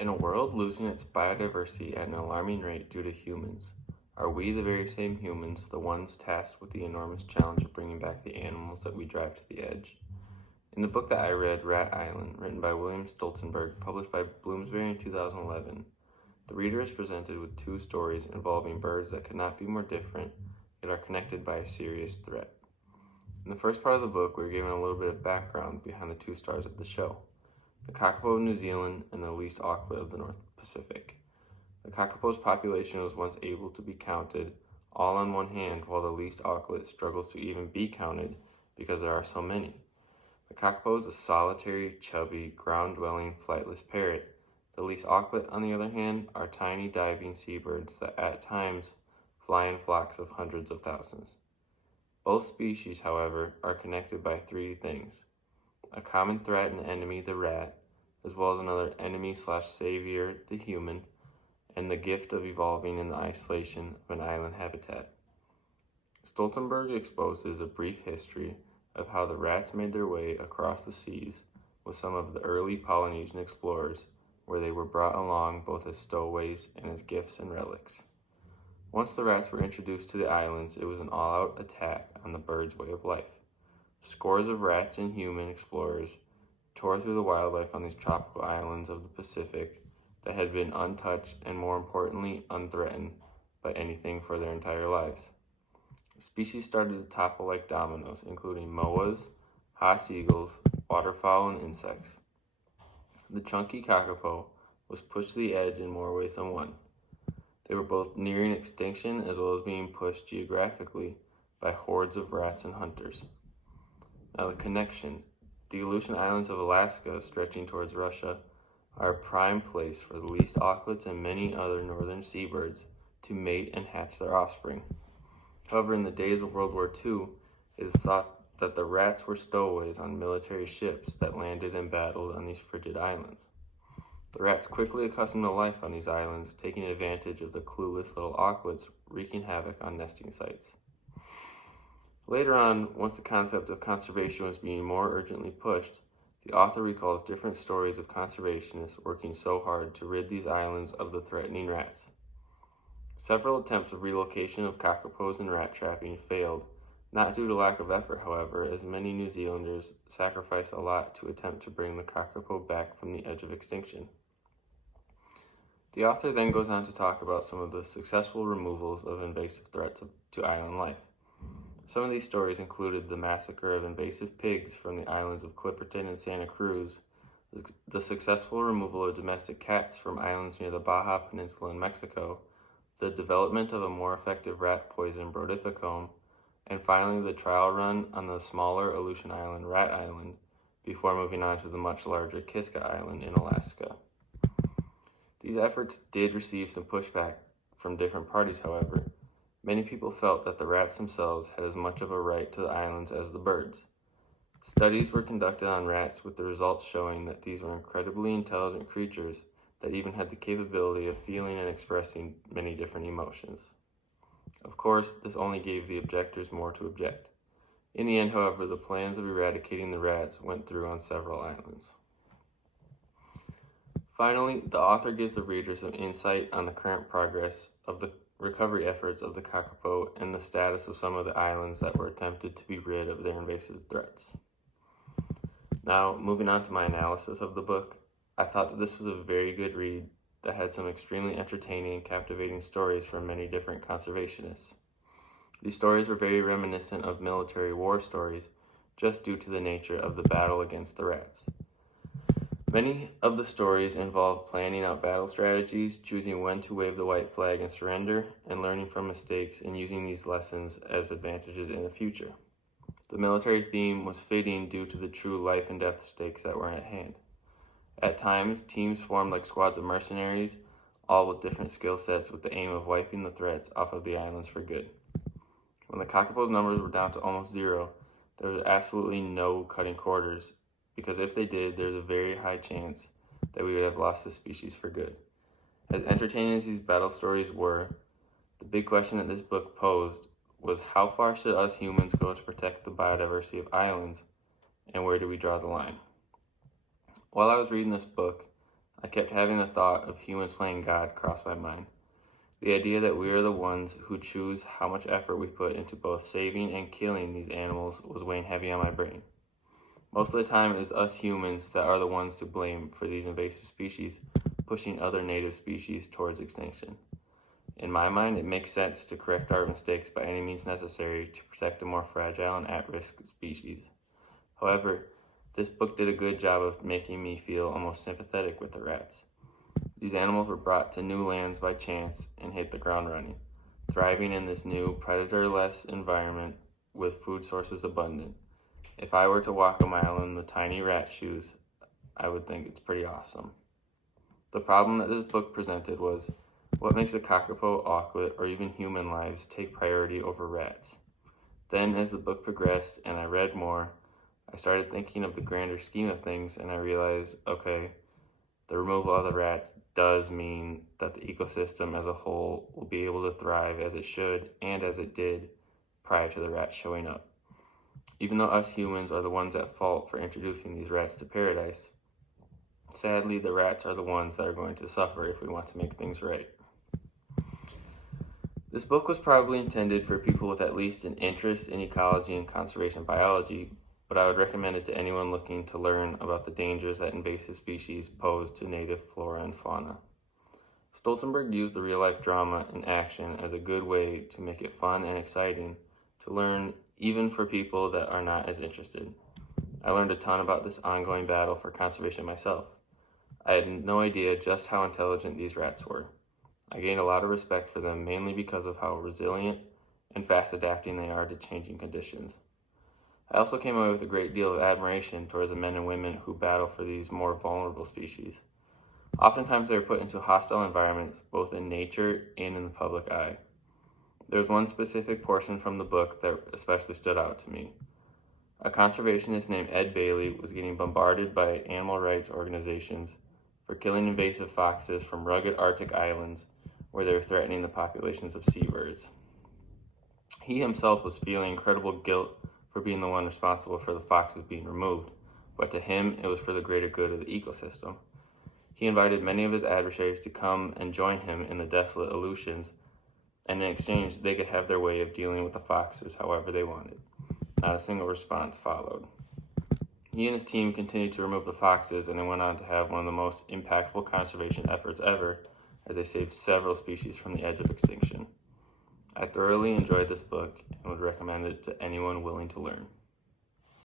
In a world losing its biodiversity at an alarming rate due to humans, are we the very same humans the ones tasked with the enormous challenge of bringing back the animals that we drive to the edge? In the book that I read, Rat Island, written by William Stolzenberg, published by Bloomsbury in 2011, the reader is presented with two stories involving birds that could not be more different, yet are connected by a serious threat. In the first part of the book, we are given a little bit of background behind the two stars of the show: the kakapo of New Zealand and the least auklet of the North Pacific. The kakapo's population was once able to be counted all on one hand, while the least auklet struggles to even be counted because there are so many. The kakapo is a solitary, chubby, ground-dwelling, flightless parrot. The least auklet, on the other hand, are tiny diving seabirds that at times fly in flocks of hundreds of thousands. Both species, however, are connected by three things: a common threat and enemy, the rat, as well as another enemy/savior, the human, and the gift of evolving in the isolation of an island habitat. Stolzenberg exposes a brief history of how the rats made their way across the seas with some of the early Polynesian explorers, where they were brought along both as stowaways and as gifts and relics. Once the rats were introduced to the islands, it was an all-out attack on the birds' way of life. Scores of rats and human explorers tore through the wildlife on these tropical islands of the Pacific that had been untouched and, more importantly, unthreatened by anything for their entire lives. Species started to topple like dominoes, including moas, haas eagles, waterfowl, and insects. The chunky kakapo was pushed to the edge in more ways than one. They were both nearing extinction as well as being pushed geographically by hordes of rats and hunters. Now the connection. The Aleutian Islands of Alaska, stretching towards Russia, are a prime place for the least auklets and many other northern seabirds to mate and hatch their offspring. However, in the days of World War II, it is thought that the rats were stowaways on military ships that landed and battled on these frigid islands. The rats quickly accustomed to life on these islands, taking advantage of the clueless little auklets wreaking havoc on nesting sites. Later on, once the concept of conservation was being more urgently pushed, the author recalls different stories of conservationists working so hard to rid these islands of the threatening rats. Several attempts of relocation of kakapos and rat trapping failed, not due to lack of effort, however, as many New Zealanders sacrificed a lot to attempt to bring the kakapo back from the edge of extinction. The author then goes on to talk about some of the successful removals of invasive threats to island life. Some of these stories included the massacre of invasive pigs from the islands of Clipperton and Santa Cruz, the successful removal of domestic cats from islands near the Baja Peninsula in Mexico, the development of a more effective rat poison, brodifacoum, and finally the trial run on the smaller Aleutian island, Rat Island, before moving on to the much larger Kiska Island in Alaska. These efforts did receive some pushback from different parties, however. Many people felt that the rats themselves had as much of a right to the islands as the birds. Studies were conducted on rats, with the results showing that these were incredibly intelligent creatures that even had the capability of feeling and expressing many different emotions. Of course, this only gave the objectors more to object. In the end, however, the plans of eradicating the rats went through on several islands. Finally, the author gives the reader some insight on the current progress of the recovery efforts of the kakapo and the status of some of the islands that were attempted to be rid of their invasive threats. Now, moving on to my analysis of the book, I thought that this was a very good read that had some extremely entertaining and captivating stories from many different conservationists. These stories were very reminiscent of military war stories, just due to the nature of the battle against the rats. Many of the stories involve planning out battle strategies, choosing when to wave the white flag and surrender, and learning from mistakes and using these lessons as advantages in the future. The military theme was fitting due to the true life and death stakes that were at hand. At times, teams formed like squads of mercenaries, all with different skill sets with the aim of wiping the threats off of the islands for good. When the kakapo's numbers were down to almost zero, there was absolutely no cutting corners, because if they did, there's a very high chance that we would have lost the species for good. As entertaining as these battle stories were, the big question that this book posed was, how far should us humans go to protect the biodiversity of islands, and where do we draw the line? While I was reading this book, I kept having the thought of humans playing God cross my mind. The idea that we are the ones who choose how much effort we put into both saving and killing these animals was weighing heavy on my brain. Most of the time, it is us humans that are the ones to blame for these invasive species pushing other native species towards extinction. In my mind, it makes sense to correct our mistakes by any means necessary to protect a more fragile and at-risk species. However, this book did a good job of making me feel almost sympathetic with the rats. These animals were brought to new lands by chance and hit the ground running, thriving in this new predator-less environment with food sources abundant. If I were to walk a mile in the tiny rat shoes, I would think it's pretty awesome. The problem that this book presented was, what makes a kakapo, auklet, or even human lives take priority over rats? Then, as the book progressed and I read more, I started thinking of the grander scheme of things, and I realized, okay, the removal of the rats does mean that the ecosystem as a whole will be able to thrive as it should and as it did prior to the rats showing up. Even though us humans are the ones at fault for introducing these rats to paradise, sadly the rats are the ones that are going to suffer if we want to make things right. This book was probably intended for people with at least an interest in ecology and conservation biology, but I would recommend it to anyone looking to learn about the dangers that invasive species pose to native flora and fauna. Stolzenberg used the real-life drama and action as a good way to make it fun and exciting to learn, even for people that are not as interested. I learned a ton about this ongoing battle for conservation myself. I had no idea just how intelligent these rats were. I gained a lot of respect for them mainly because of how resilient and fast adapting they are to changing conditions. I also came away with a great deal of admiration towards the men and women who battle for these more vulnerable species. Oftentimes they are put into hostile environments, both in nature and in the public eye. There's one specific portion from the book that especially stood out to me. A conservationist named Ed Bailey was getting bombarded by animal rights organizations for killing invasive foxes from rugged Arctic islands where they were threatening the populations of seabirds. He himself was feeling incredible guilt for being the one responsible for the foxes being removed, but to him it was for the greater good of the ecosystem. He invited many of his adversaries to come and join him in the desolate Aleutians, and in exchange they could have their way of dealing with the foxes however they wanted. Not a single response followed. He and his team continued to remove the foxes, and they went on to have one of the most impactful conservation efforts ever, as they saved several species from the edge of extinction. I thoroughly enjoyed this book and would recommend it to anyone willing to learn.